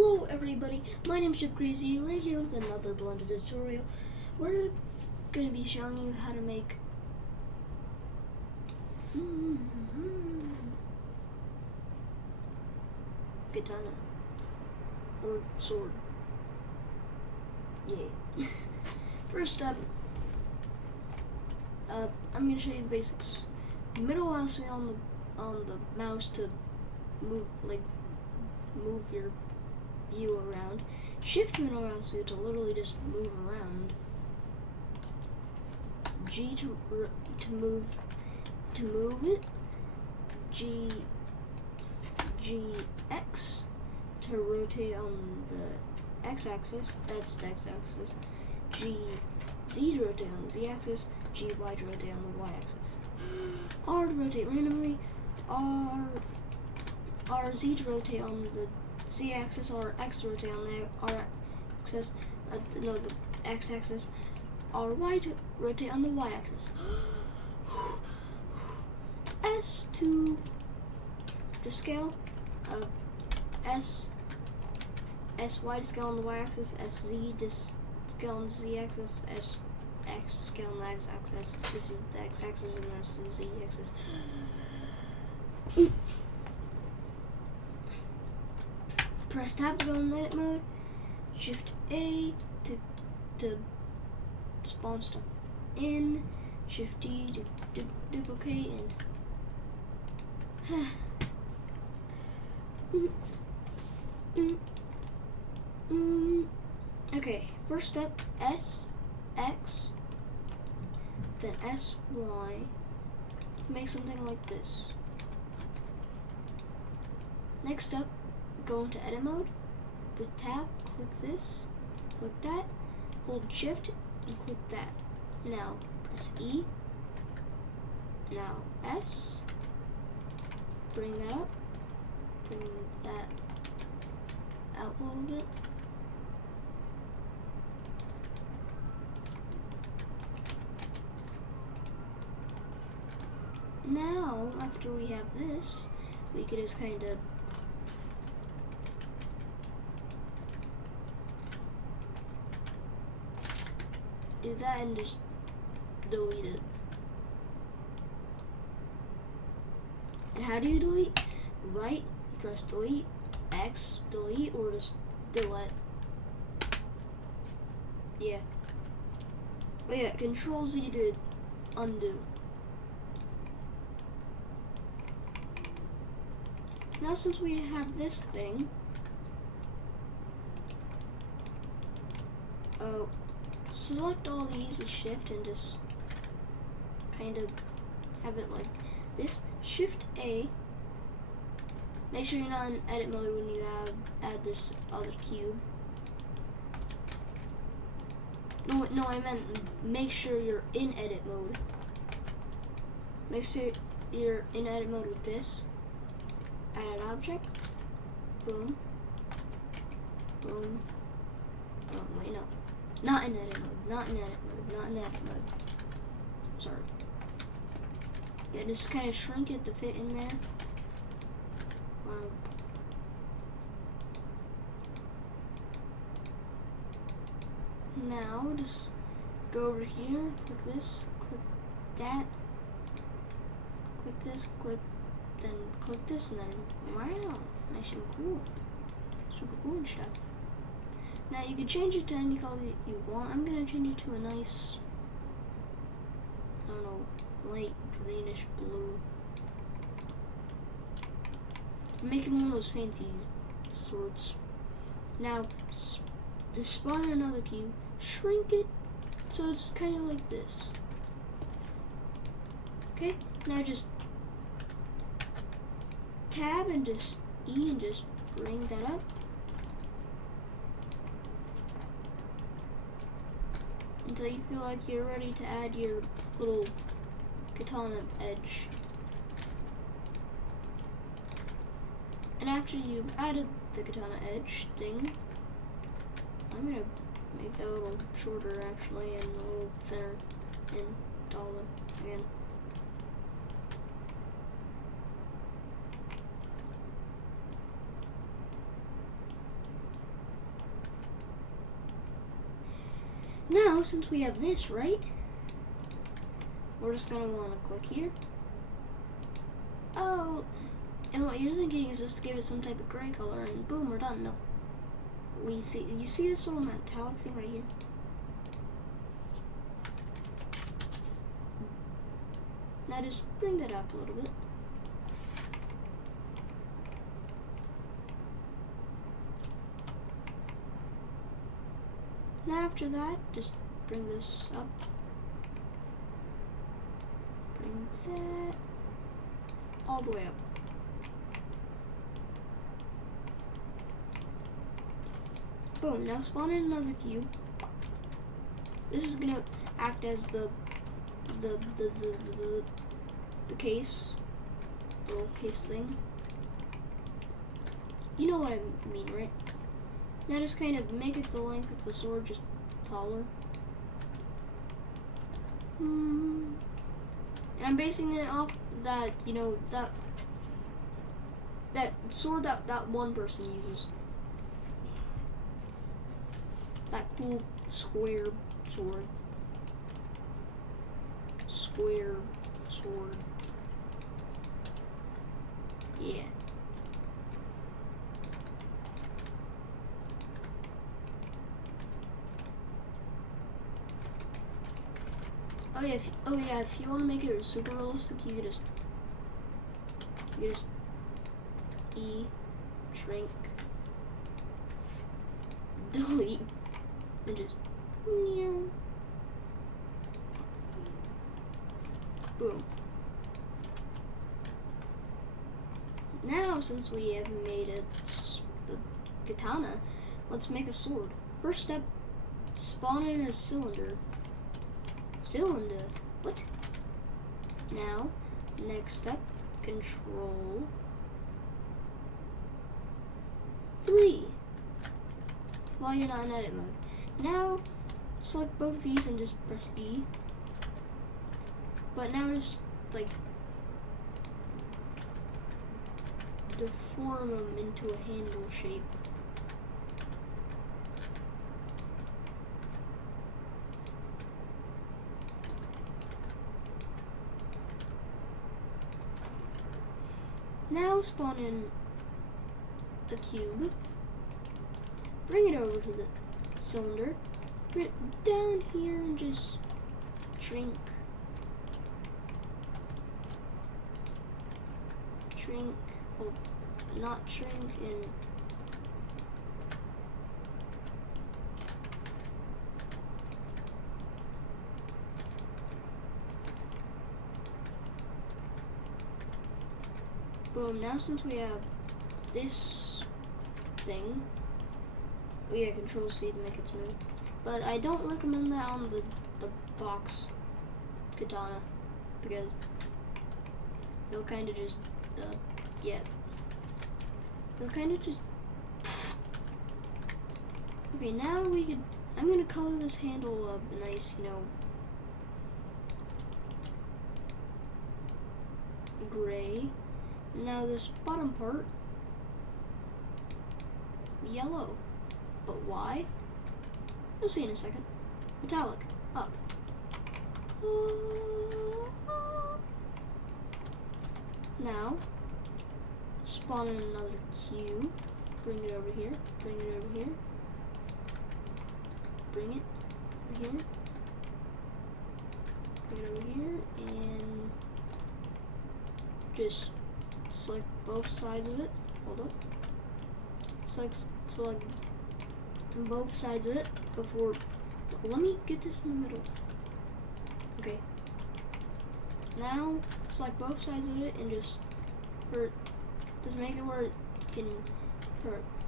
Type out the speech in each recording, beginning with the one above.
Hello everybody, my name is JPcrazy. We're here with another blender tutorial. We're going to be showing you how to make katana or sword. Yay. First up, I'm going to show you the basics. Middle mouse on the mouse to move your view around. Shift middle mouse wheel to literally just move around. G to move it. X to rotate on the x-axis. That's the x-axis. Z to rotate on the z-axis. Y to rotate on the y-axis. R to rotate randomly. Z to rotate on the z-axis, or X to rotate on the r-axis, the x-axis, Y to rotate on the y-axis. S to scale, SY to scale on the y-axis, SZ to scale on the z-axis, SX to scale on the x-axis. This is the x-axis and that's the z-axis. Press tab to go in edit mode. Shift A to spawn stuff in. Shift D to duplicate and okay, first step, S, X, then S, Y. Make something like this. Next up, go into edit mode, with tab, click this, click that, hold shift, and click that. Now, press E, now S, bring that up, bring that out a little bit. Now, after we have this, we can just kind of do that and just delete it. And how do you delete? Right, press delete, X, delete, or just delete. Yeah. Oh yeah, Control Z to undo. Now since we have this thing, select all these with shift and just kind of have it like this. Shift A. Make sure you're not in edit mode when you add this other cube. No, I meant make sure you're in edit mode. Make sure you're in edit mode with this. Add an object. Boom. Boom. Oh, wait, no. Not in edit mode, not in edit mode, not in edit mode. Sorry. Yeah, just kind of shrink it to fit in there. Now, just go over here, click this, click that, click this, then click this, and then wow, nice and cool. Super cool and stuff. Now you can change it to any color you want. I'm gonna change it to a nice, I don't know, light greenish blue. I'm making one of those fancy swords. Now, to spawn another cube, shrink it so it's kind of like this. Okay, now just tab and just E and just bring that up. Until you feel like you're ready to add your little katana edge. And after you've added the katana edge thing, I'm gonna make that a little shorter actually and a little thinner and taller again. now since we have this, right? We're just gonna wanna click here. Oh, and what you're thinking is just to give it some type of gray color and boom, we're done. No. You see this little metallic thing right here? Now just bring that up a little bit. Now after that, just bring this up. Bring that all the way up. Boom, now spawn in another cube. This is gonna act as the case, the little case thing. You know what I mean, right? Now just kind of make it the length of the sword, just taller. And I'm basing it off that, you know, that sword that one person uses. That cool square sword. Square sword. Yeah. Oh yeah, if you want to make it super realistic, you could just E, shrink, delete, and just boom. Now, since we have made the katana, let's make a sword. First step, spawn in a cylinder. Cylinder? What? Now, next step, Control 3. While you're not in edit mode. Now, select both of these and just press E. But now just, like, deform them into a handle shape. Now spawn in a cube, bring it over to the cylinder, put it down here and just shrink, well, not shrink, and boom. Now since we have this thing, we get Control C to make it smooth. But I don't recommend that on the box katana because they'll kind of just they'll kind of just. Okay, now I'm gonna color this handle a nice, you know, gray. Now this bottom part, yellow. But why? You'll see in a second. Metallic, up. Now, spawn in another cube. Bring it over here, bring it over here. Bring it over here. Bring it over here, and just select both sides of it. Hold up. Select both sides of it before. Let me get this in the middle. Okay. Now select both sides of it and just make it where it can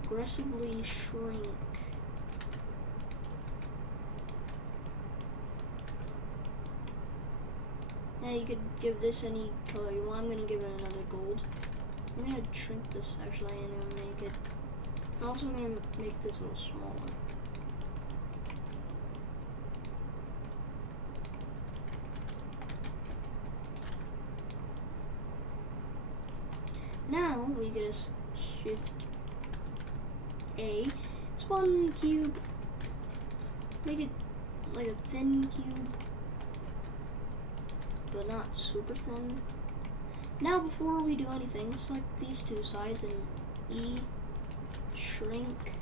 progressively shrink. Now you could give this any color you want. I'm gonna give it another gold. I'm gonna shrink this actually and I'm gonna make it. I'm also gonna make this a little smaller. Now we get a Shift A, spawn cube, make it like a thin cube, but not super thin. Now before we do anything, select these two sides and E, shrink.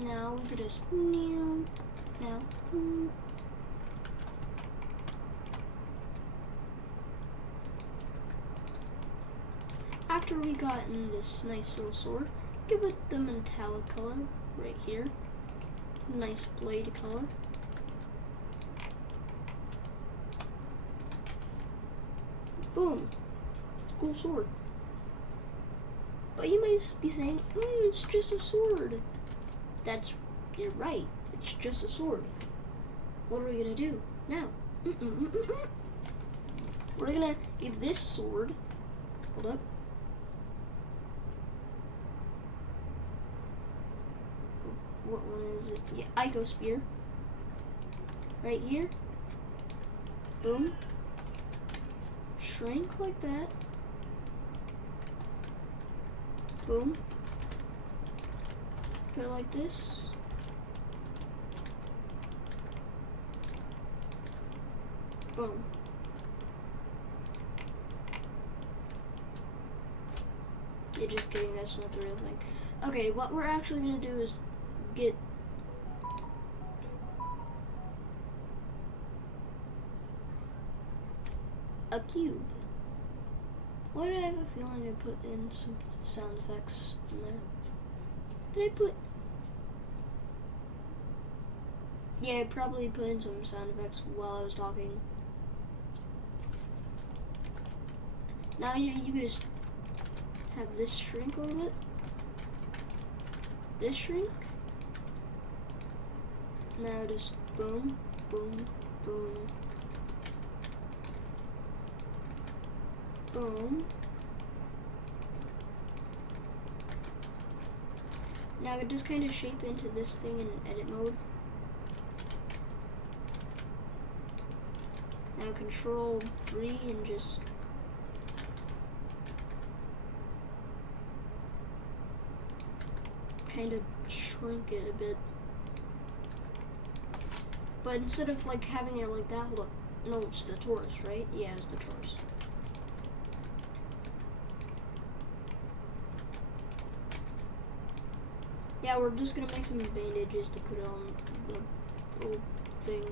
Now we could just now. After we gotten this nice little sword, give it the metallic color right here. Nice blade color. Boom. Cool sword. But you might be saying, it's just a sword. You're right. It's just a sword. What are we gonna do now? We're gonna give this sword. Hold up. What one is it? Yeah, Ico Spear. Right here. Boom. Shrink like that. Boom. Put it like this. Boom. Yeah, just kidding, that's not the real thing. Okay, what we're actually gonna do is get a cube. Why did I have a feeling I put in some sound effects in there? Did I put... Yeah, I probably put in some sound effects while I was talking. Now you could just have this shrink a little bit. This shrink. Now just boom, boom, boom. Boom. Now it just kind of shape into this thing in edit mode. Now Control 3 and just kind of shrink it a bit. But instead of like having it like that, hold up. No, it's the Taurus, right? Yeah, it's the Taurus. Yeah, we're just gonna make some bandages to put on the little thing.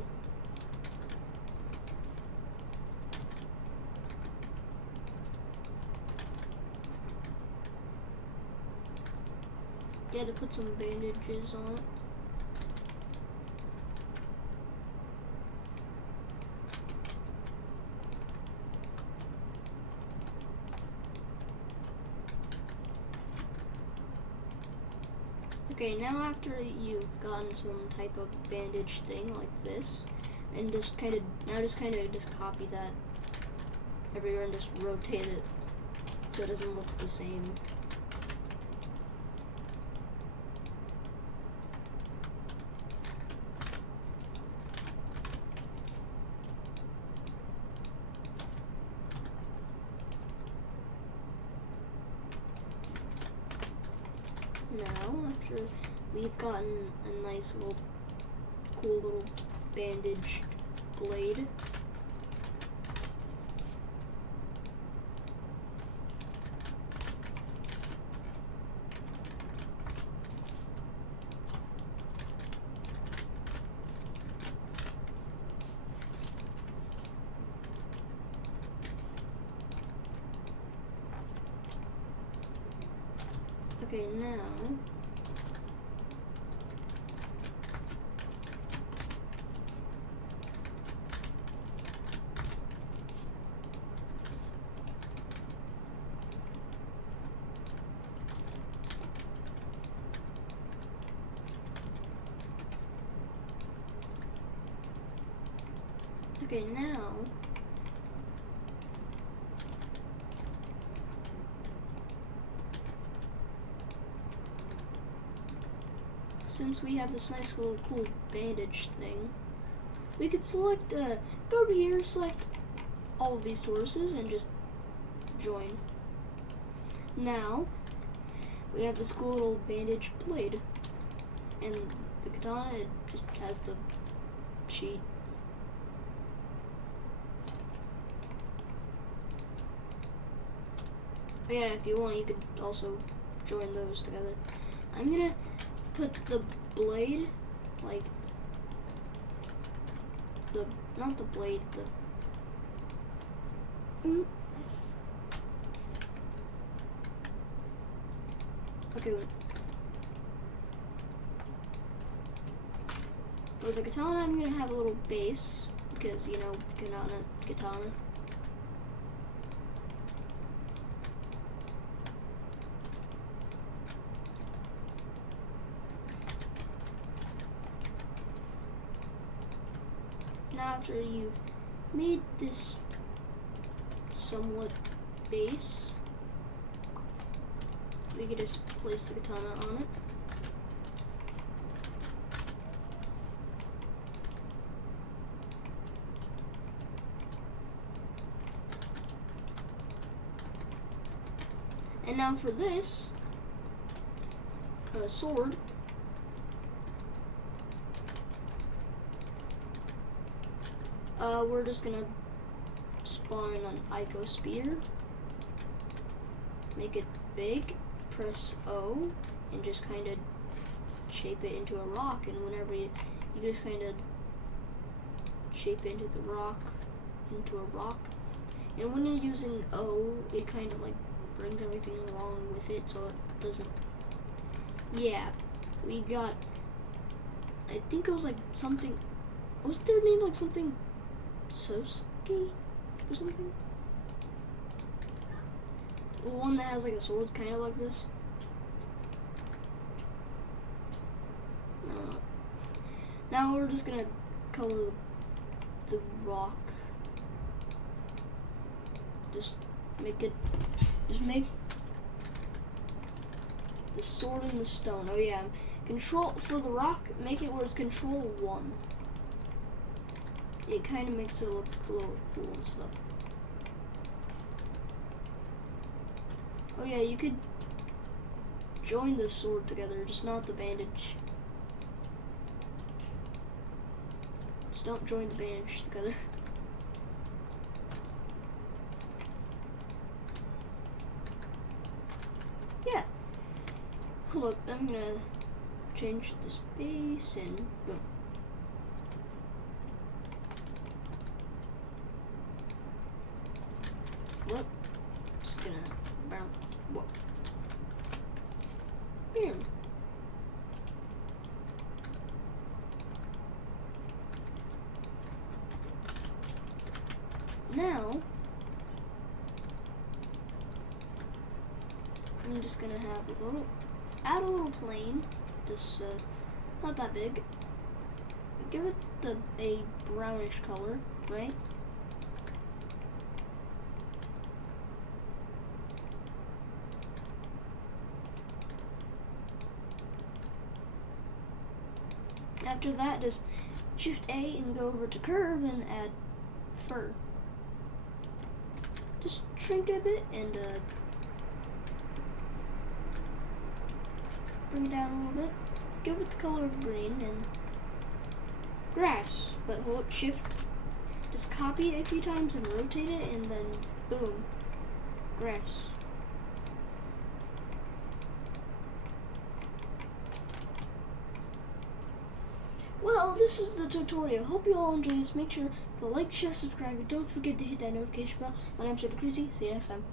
Yeah, to put some bandages on it. Okay, now after you've gotten some type of bandage thing like this, and just kind of copy that everywhere and just rotate it so it doesn't look the same. Now, after we've gotten a nice little, cool little bandage blade, okay, now since we have this nice little cool bandage thing, we could select, go over here, select all of these Tauruses and just join. Now, we have this cool little bandage blade. And the katana, it just has the sheet. But yeah, if you want, you could also join those together. I'm gonna put the blade, like, not the blade, okay, with the katana, I'm gonna have a little base, because, you know, katana. Now after you've made this somewhat base, we can just place the katana on it. And now for this sword, we're just gonna spawn in an Ico spear, make it big, press O, and just kind of shape it into a rock. And whenever you just kind of shape it into the rock, and when you're using O, it kind of like brings everything along with it, so it doesn't. Yeah, we got. I think it was like something. Was their name like something? Sosuke or something? One that has like a sword kind of like this. I don't know. Now we're just gonna color the rock. Just make the sword in the stone. Oh yeah, control for the rock. Make it where it's control 1. It kind of makes it look a little cool and stuff. Oh yeah, you could join the sword together, just not the bandage. Just don't join the bandage together. Yeah. Hold up, I'm gonna change the space and boom. What? Just gonna bounce. What? Boom. Now, I'm just gonna have add a little plane, just not that big. Give it a brownish color, right? After that, just Shift A and go over to curve and add fur. Just shrink a bit and bring it down a little bit. Give it the color of green and grass. But hold Shift, just copy it a few times and rotate it, and then boom, grass. Well, this is the tutorial. Hope you all enjoy this. Make sure to like, share, subscribe, and don't forget to hit that notification bell. My name's JPcrazy. See you next time.